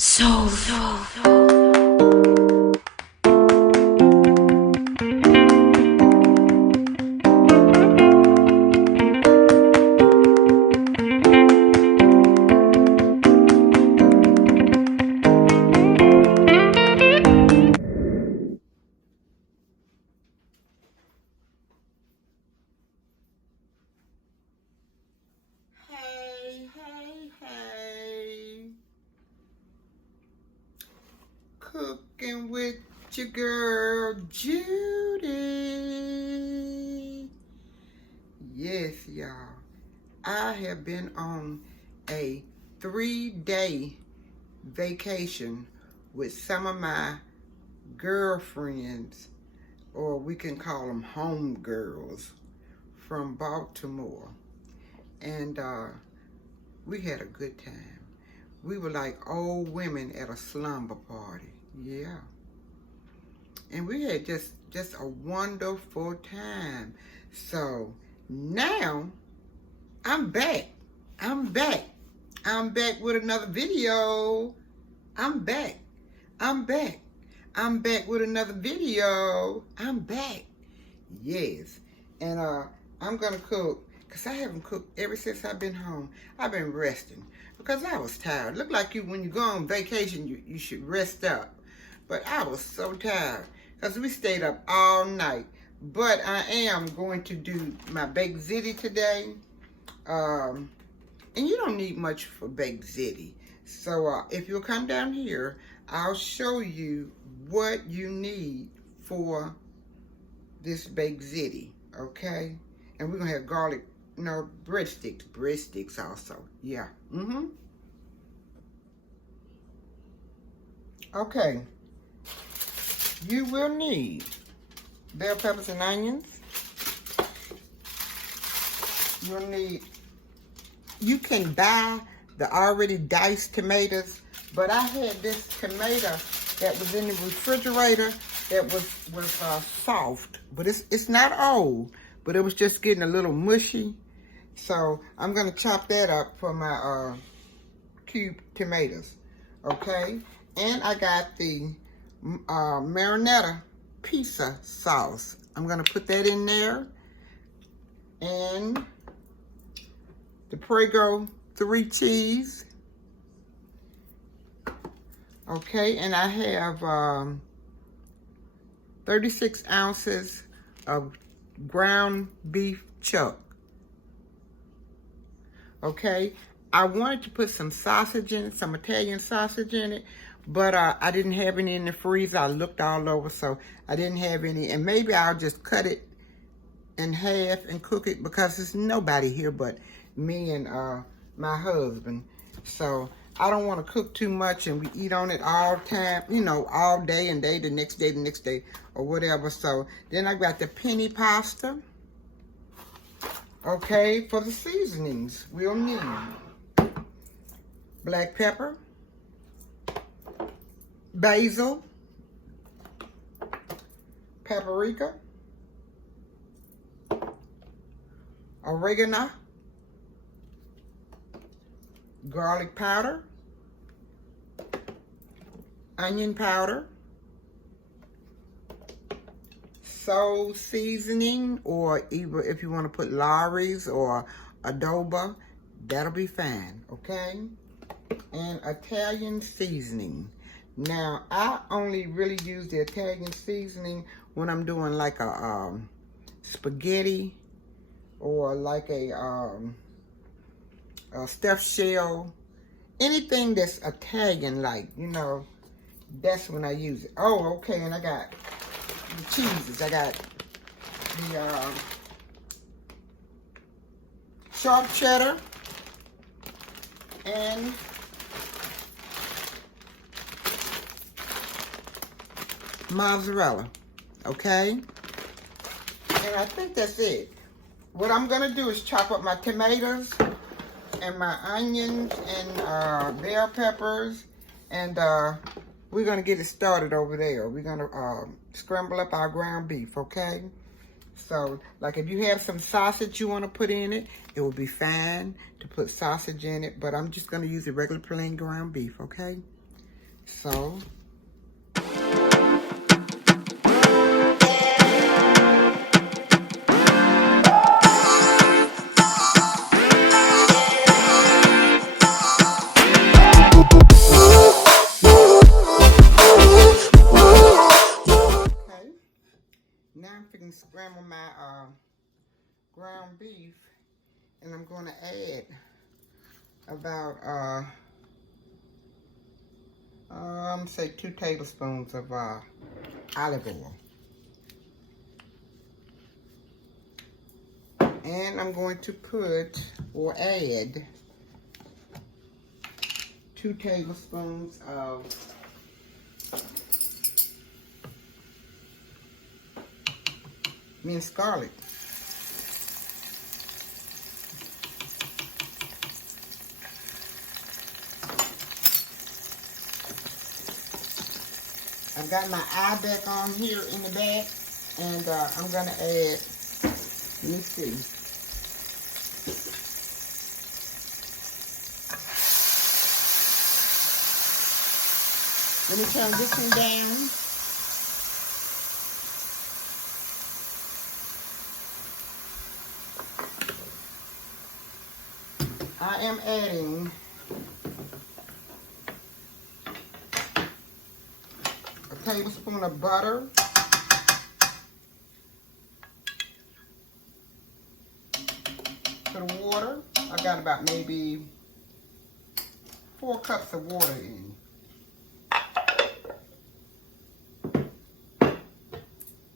So. Hey. Cooking with your girl, Judy. Yes, y'all. I have been on a 3-day vacation with some of my girlfriends, or we can call them home girls, from Baltimore. And we had a good time. We were like old women at a slumber party. Yeah. And we had just a wonderful time. So now I'm back. I'm back with another video. I'm back with another video. I'm back. Yes. And I'm gonna cook, because I haven't cooked ever since I've been home. I've been resting because I was tired. Look like when you go on vacation, you should rest up. But I was so tired because we stayed up all night. But I am going to do my baked ziti today. And you don't need much for baked ziti. So if you'll come down here, I'll show you what you need for this baked ziti, okay? And we're gonna have garlic, breadsticks also, yeah. Okay, you will need bell peppers and onions. You can buy the already diced tomatoes, but I had this tomato that was in the refrigerator that was soft, but it's not old, but it was just getting a little mushy. So I'm gonna chop that up for my cubed tomatoes, okay? And I got the marinara pizza sauce. I'm gonna put that in there, and the Prego 3 cheese. Okay, and I have 36 ounces of ground beef chuck. Okay, I wanted to put some sausage in it, some Italian sausage in it, but I didn't have any in the freezer. I looked all over, so I didn't have any. And maybe I'll just cut it in half and cook it, because there's nobody here but me and my husband. So I don't want to cook too much and we eat on it all time, all day and the next day, or whatever. So then I got the penny pasta. Okay, for the seasonings, we'll need black pepper, basil, paprika, oregano, garlic powder, onion powder, soul seasoning, or either if you want to put Lawry's or adobo, that'll be fine, okay? And Italian seasoning. Now, I only really use the Italian seasoning when I'm doing like a spaghetti, or like a stuffed shell, anything that's Italian, like, that's when I use it. Oh, okay, and I got the cheeses. I got the sharp cheddar and mozzarella, okay? And I think that's it. What I'm gonna do is chop up my tomatoes and my onions and bell peppers, and we're gonna get it started over there. We're gonna scramble up our ground beef, okay? So, like, if you have some sausage you want to put in it, it will be fine to put sausage in it, but I'm just gonna use a regular plain ground beef, okay? So okay. Now I'm finna scramble my ground beef, and I'm gonna add about I'm gonna say 2 tablespoons of olive oil. And I'm going to put or add 2 tablespoons of minced garlic. I've got my eye back on here in the back, and I'm gonna add, let me see. Let me turn this one down. I am adding a tablespoon of butter, to the water. I got about maybe 4 cups of water in.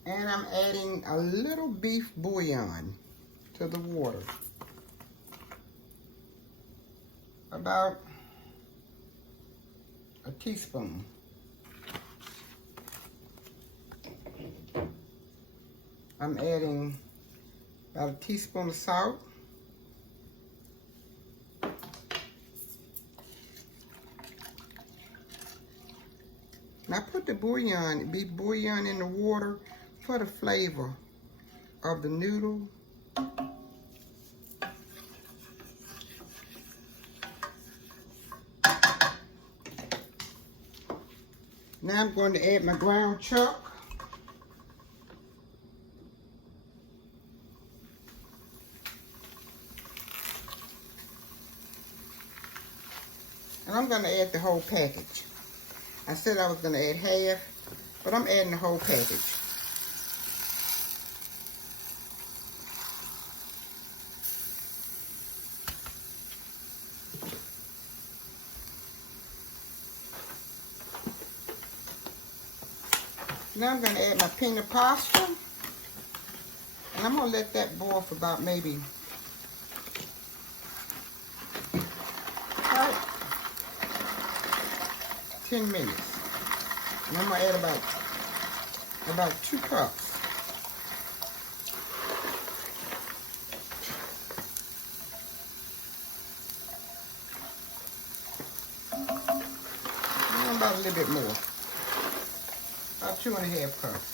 And I'm adding a little beef bouillon to the water. About a teaspoon. I'm adding about a teaspoon of salt. And I put the bouillon, beef bouillon, in the water for the flavor of the noodle. Now I'm going to add my ground chuck. And I'm going to add the whole package. I said I was going to add half, but I'm adding the whole package. Now I'm going to add my peanut pasta, and I'm going to let that boil for about maybe 10 minutes. And I'm going to add about 2 cups. And about a little bit more. About 2.5 cups.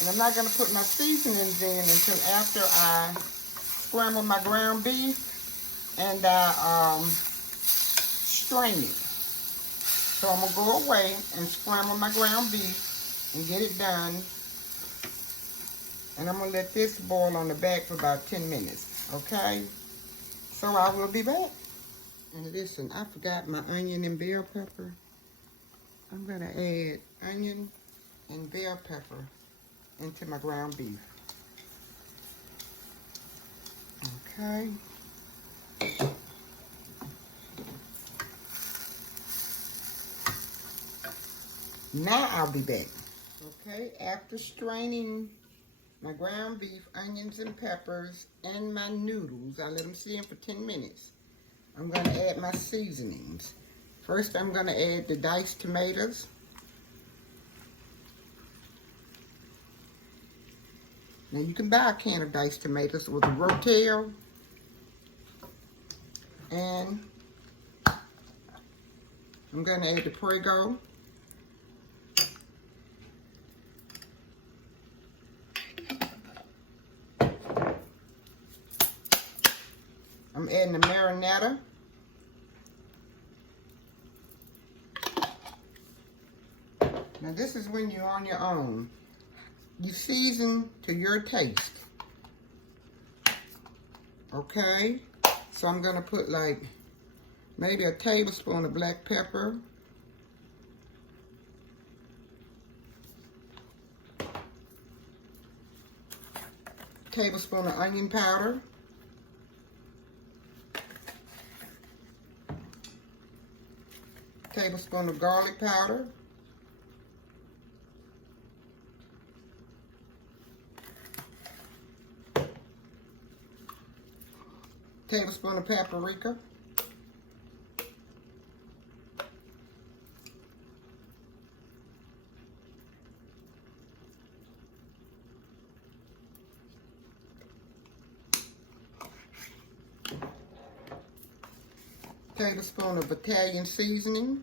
And I'm not going to put my seasonings in until after I scramble my ground beef and I strain it. So I'm going to go away and scramble my ground beef and get it done. And I'm going to let this boil on the back for about 10 minutes, okay? So I will be back. And listen, I forgot my onion and bell pepper. I'm going to add onion and bell pepper into my ground beef. Okay. Now I'll be back. Okay, after straining my ground beef, onions and peppers, and my noodles, I let them sit in for 10 minutes. I'm going to add my seasonings. First, I'm going to add the diced tomatoes. Now, you can buy a can of diced tomatoes with a rotel. And I'm going to add the Prego. I'm adding the marinara. Now this is when you're on your own. You season to your taste. Okay? So I'm gonna put like maybe a tablespoon of black pepper. Tablespoon of onion powder. Tablespoon of garlic powder. Tablespoon of paprika. Tablespoon of Italian seasoning.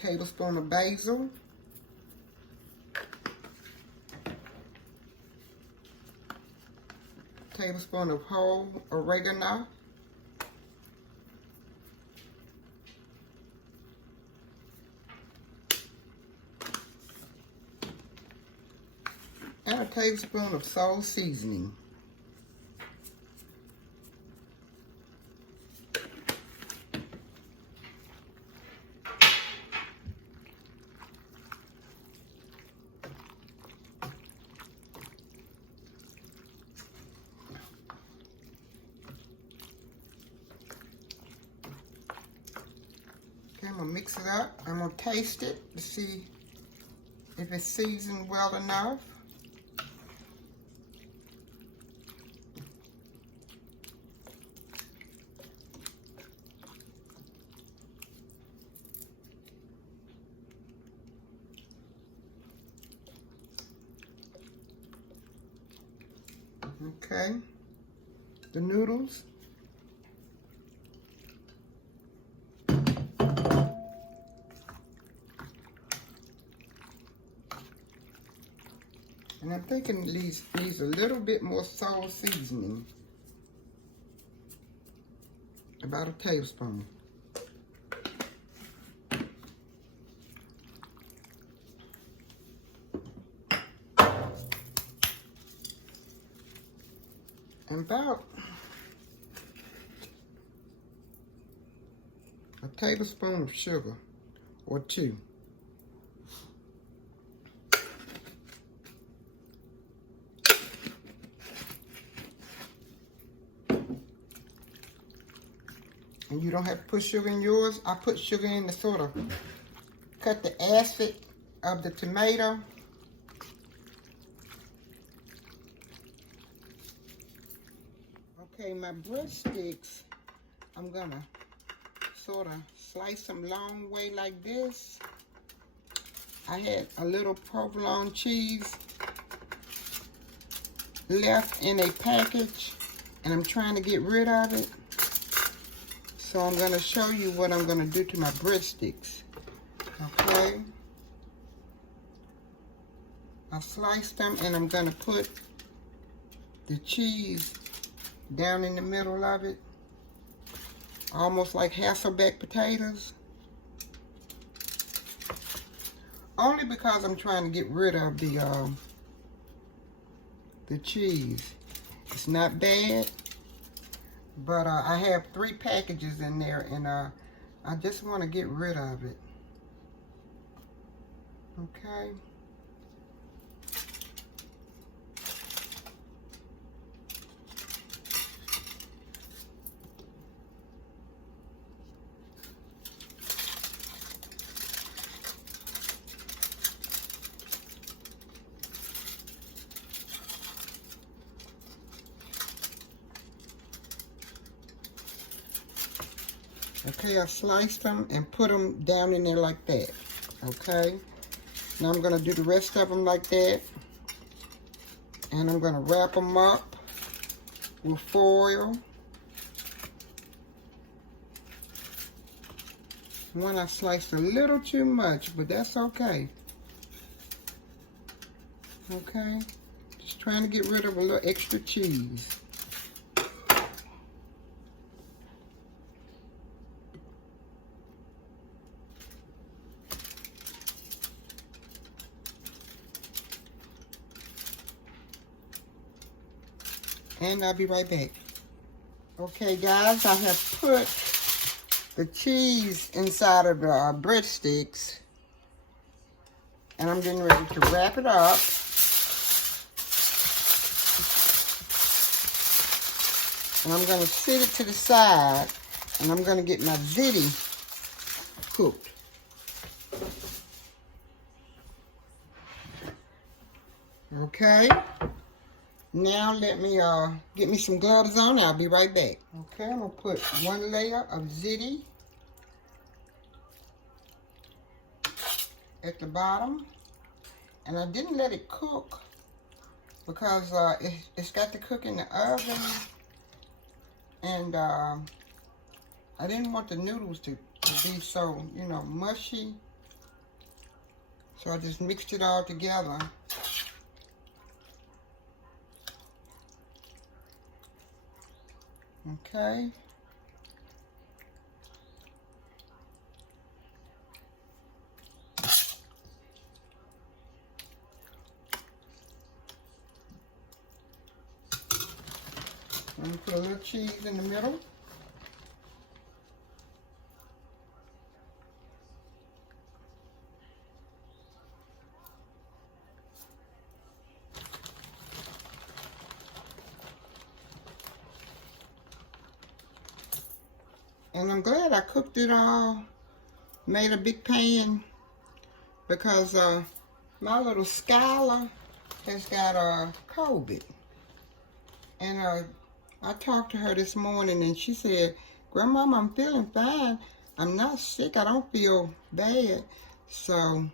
Tablespoon of basil. Tablespoon of whole oregano. And a tablespoon of salt seasoning. Okay, I'm gonna mix it up. I'm gonna taste it to see if it's seasoned well enough. Okay, the noodles. And I'm thinking these needs a little bit more salt seasoning. About a tablespoon. And about a tablespoon of sugar or 2. And you don't have to put sugar in yours. I put sugar in to sort of cut the acid of the tomato. Okay, my breadsticks, I'm gonna sort of slice them long way like this. I had a little provolone cheese left in a package, and I'm trying to get rid of it. So I'm gonna show you what I'm gonna do to my breadsticks. Okay? I sliced them, and I'm gonna put the cheese down in the middle of it, almost like Hasselback potatoes. Only because I'm trying to get rid of the cheese. It's not bad, but I have 3 packages in there, and I just want to get rid of it. Okay. Okay, I sliced them and put them down in there like that. Okay, now I'm going to do the rest of them like that. And I'm going to wrap them up with foil. One I sliced a little too much, but that's okay. Okay, just trying to get rid of a little extra cheese. And I'll be right back. Okay, guys, I have put the cheese inside of the breadsticks. And I'm getting ready to wrap it up. And I'm going to sit it to the side. And I'm going to get my ziti cooked. Okay. Now let me get me some gloves on. I'll be right back. Okay, I'm going to put one layer of ziti at the bottom. And I didn't let it cook because it's got to cook in the oven. And I didn't want the noodles to be so, you know, mushy. So I just mixed it all together. Okay. I'm going to put a little cheese in the middle. And I'm glad I cooked it all, made a big pan, because my little Skylar has got COVID. And I talked to her this morning and she said, Grandmama, I'm feeling fine. I'm not sick. I don't feel bad. So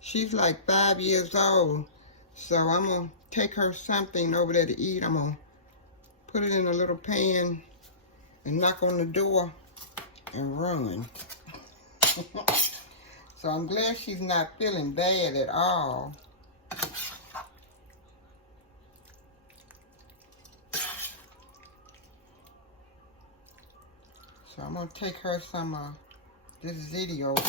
she's like 5 years old. So I'm going to take her something over there to eat. I'm going to put it in a little pan and knock on the door and run. So I'm glad she's not feeling bad at all. So I'm going to take her some this ziti over.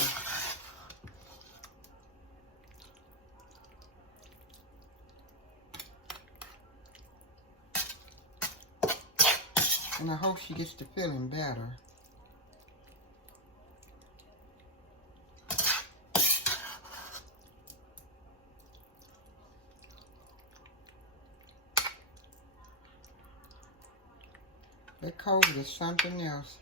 And I hope she gets to feeling better. That COVID is something else.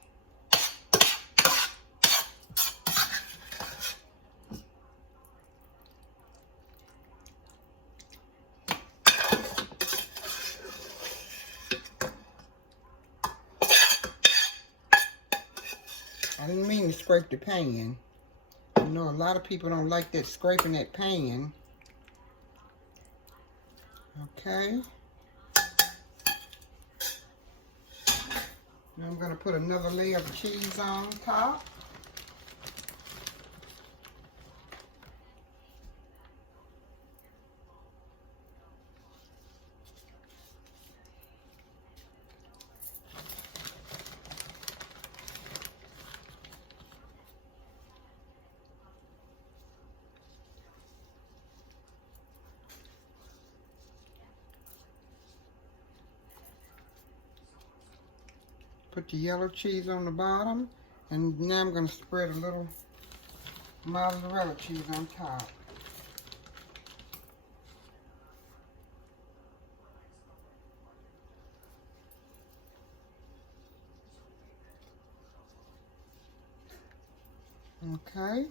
I didn't mean to scrape the pan. I know a lot of people don't like that scraping that pan. Okay. Now I'm going to put another layer of cheese on top. Put the yellow cheese on the bottom, and now I'm going to spread a little mozzarella cheese on top. Okay.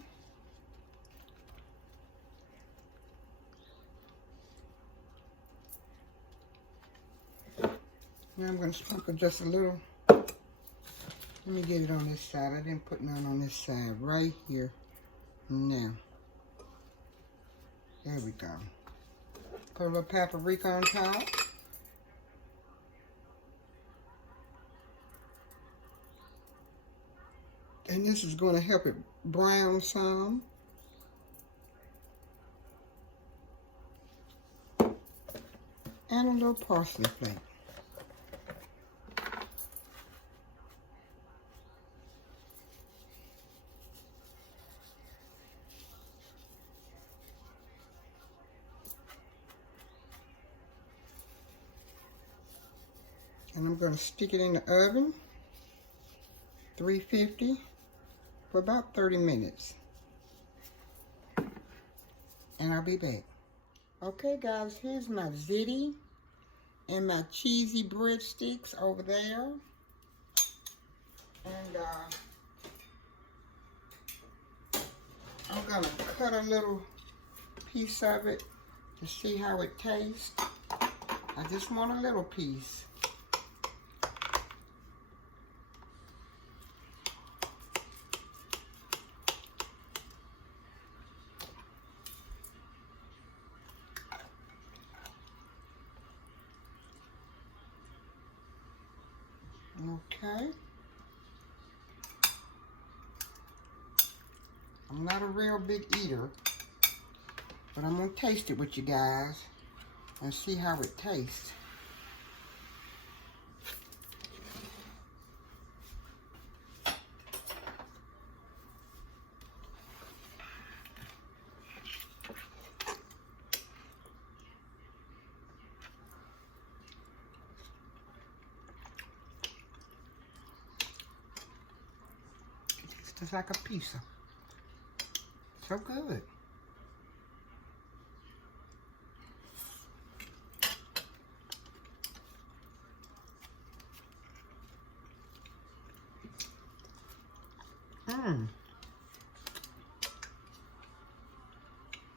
Now I'm going to sprinkle just a little. Let me get it on this side. I didn't put none on this side. Right here. Now. There we go. Put a little paprika on top. And this is going to help it brown some. And a little parsley flake. And I'm gonna stick it in the oven, 350, for about 30 minutes. And I'll be back. Okay guys, here's my ziti and my cheesy breadsticks over there. And I'm gonna cut a little piece of it to see how it tastes. I just want a little piece. Okay. I'm not a real big eater, but I'm gonna taste it with you guys and see how it tastes. It's just like a pizza. So good.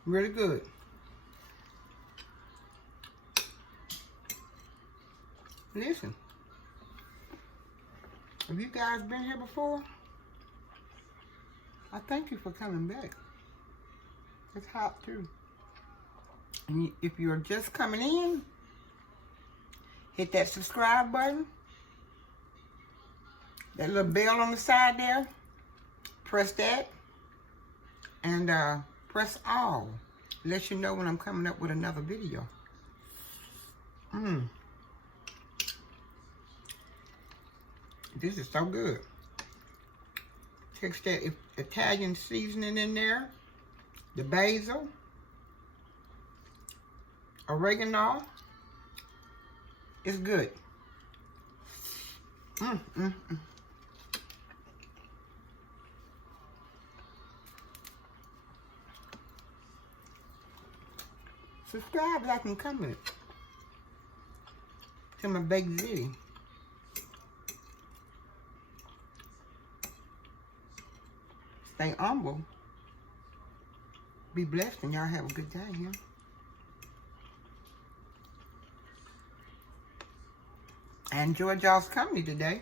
Really good. Listen, have you guys been here before? I thank you for coming back. It's hot too. And if you're just coming in, hit that subscribe button. That little bell on the side there. Press that. And press all. Let you know when I'm coming up with another video. This is so good. Takes that Italian seasoning in there. The basil. Oregano. It's good. Subscribe, like, and comment to my baked ziti. Stay humble. Be blessed, and y'all have a good day here. I enjoyed y'all's company today.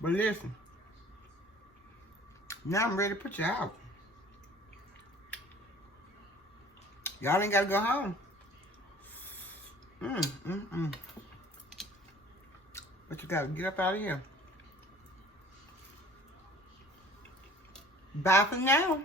But listen, now I'm ready to put you out. Y'all ain't gotta go home. But you gotta get up out of here. Bye for now.